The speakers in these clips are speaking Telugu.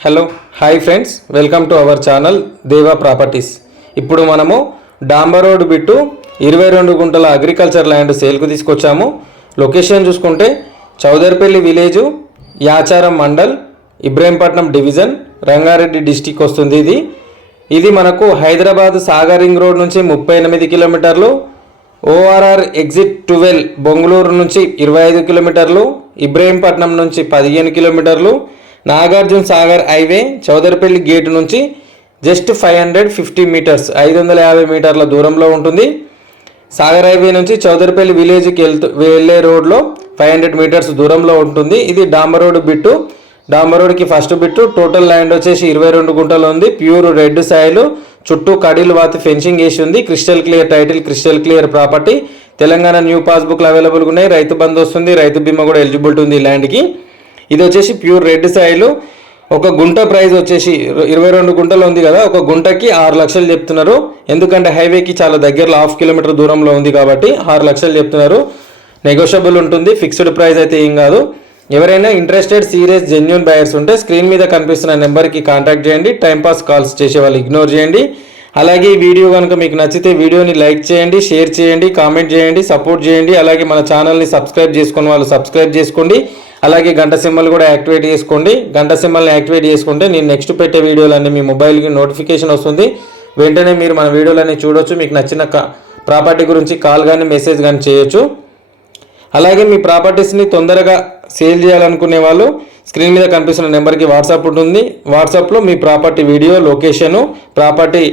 Hello hi friends welcome to our channel Deva properties ఇప్పుడు మనము డాంబర్ రోడ్ బిట్టు ఇరవై రెండు గుంటల అగ్రికల్చర్ ల్యాండ్ సేల్కు తీసుకొచ్చాము. లొకేషన్ చూసుకుంటే Chowdaripalli village Yacharam mandal Ibrahimpatnam division Rangareddy district వస్తుంది ఇది. ఇది మనకు హైదరాబాద్ సాగర్ రింగ్ రోడ్ నుంచి ముప్పై ఎనిమిది కిలోమీటర్లు ఓఆర్ఆర్ ఎగ్జిట్ ట్వెల్వ్ బొంగళూరు నుంచి ఇరవై ఐదు కిలోమీటర్లు ఇబ్రహీంపట్నం నుంచి పదిహేను కిలోమీటర్లు నాగార్జున సాగర్ హైవే చౌదరిపల్లి గేట్ నుంచి just five hundred fifty metres ఐదు వందల యాభై మీటర్ల దూరంలో ఉంటుంది. సాగర్ హైవే నుంచి చౌదరిపల్లి విలేజ్కి వెళ్తూ వెళ్ళే రోడ్లో ఫైవ్ హండ్రెడ్ మీటర్స్ దూరంలో ఉంటుంది. ఇది డాంబర్ రోడ్ బిట్టు. డాంబర్ రోడ్కి ఫస్ట్ బిట్టు. టోటల్ ల్యాండ్ వచ్చేసి ఇరవై రెండు గుంటలు ఉంది. ప్యూర్ రెడ్ సాయిలు చుట్టూ కడీలు వాతి ఫెన్సింగ్ వేసి ఉంది. Crystal clear title crystal clear property. Telangana new పాస్బుక్లు అవైలబుల్గా ఉన్నాయి. రైతు బంద్ వస్తుంది. రైతు బీమా కూడా ఎలిజిబిలిటీ ఉంది ఈ ల్యాండ్కి. ఇది వచ్చేసి ప్యూర్ రెడ్ సాయిల్. ఒక గుంట ప్రైస్ వచ్చేసి ఇరవై రెండు గుంటలు ఉంది కదా ఒక గుంటకి ఆరు లక్షలు చెప్తున్నారు. ఎందుకంటే హైవేకి చాలా దగ్గరలో హాఫ్ కిలోమీటర్ దూరంలో ఉంది కాబట్టి ఆరు లక్షలు చెప్తున్నారు. నెగోషియబుల్ ఉంటుంది ఫిక్స్డ్ ప్రైస్ అయితే ఏం కాదు. ఎవరైనా ఇంట్రెస్టెడ్ సీరియస్ జెన్యున్ బయర్స్ ఉంటే స్క్రీన్ మీద కనిపిస్తున్న నెంబర్కి కాంటాక్ట్ చేయండి. టైంపాస్ కాల్స్ చేసే వాళ్ళు ఇగ్నోర్ చేయండి. అలాగే ఈ వీడియో కనుక మీకు నచ్చితే వీడియోని లైక్ చేయండి షేర్ చేయండి కామెంట్ చేయండి సపోర్ట్ చేయండి. అలాగే మన ఛానల్ని సబ్స్క్రైబ్ చేసుకున్న వాళ్ళు సబ్స్క్రైబ్ చేసుకోండి. అలాగే గంట సింబల్ కూడా యాక్టివేట్ చేసుకోండి. గంట సింబల్ని యాక్టివేట్ చేసుకుంటే నేను నెక్స్ట్ పెట్టే వీడియోలన్నీ మీ మొబైల్కి నోటిఫికేషన్ వస్తుంది. వెంటనే మీరు మన వీడియోలన్నీ చూడొచ్చు. మీకు నచ్చిన ప్రాపర్టీ గురించి కాల్ కానీ మెసేజ్ కానీ చేయొచ్చు. అలాగే మీ ప్రాపర్టీస్ని తొందరగా సేల్ చేయాలనుకునే వాళ్ళు స్క్రీన్ మీద కనిపిస్తున్న నెంబర్కి వాట్సాప్ ఉంటుంది. వాట్సాప్లో మీ property video location property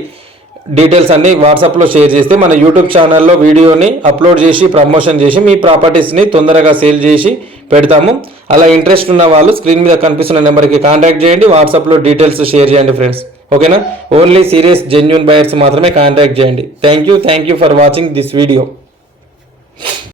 details అన్ని వాట్సాప్లో షేర్ చేస్తే మన యూట్యూబ్ ఛానల్లో వీడియోని అప్లోడ్ చేసి ప్రమోషన్ చేసి మీ ప్రాపర్టీస్ని తొందరగా సేల్ చేసి పెడతాము. అలా ఇంట్రెస్ట్ ఉన్న వాళ్ళు స్క్రీన్ మీద కనిపిస్తున్న నెంబర్కి కాంటాక్ట్ చేయండి. వాట్సాప్లో డీటెయిల్స్ షేర్ చేయండి ఫ్రెండ్స్ ఓకేనా ఓన్లీ సీరియస్ జెన్యున్ బయర్స్ మాత్రమే కాంటాక్ట్ చేయండి. Thank you thank you for watching this video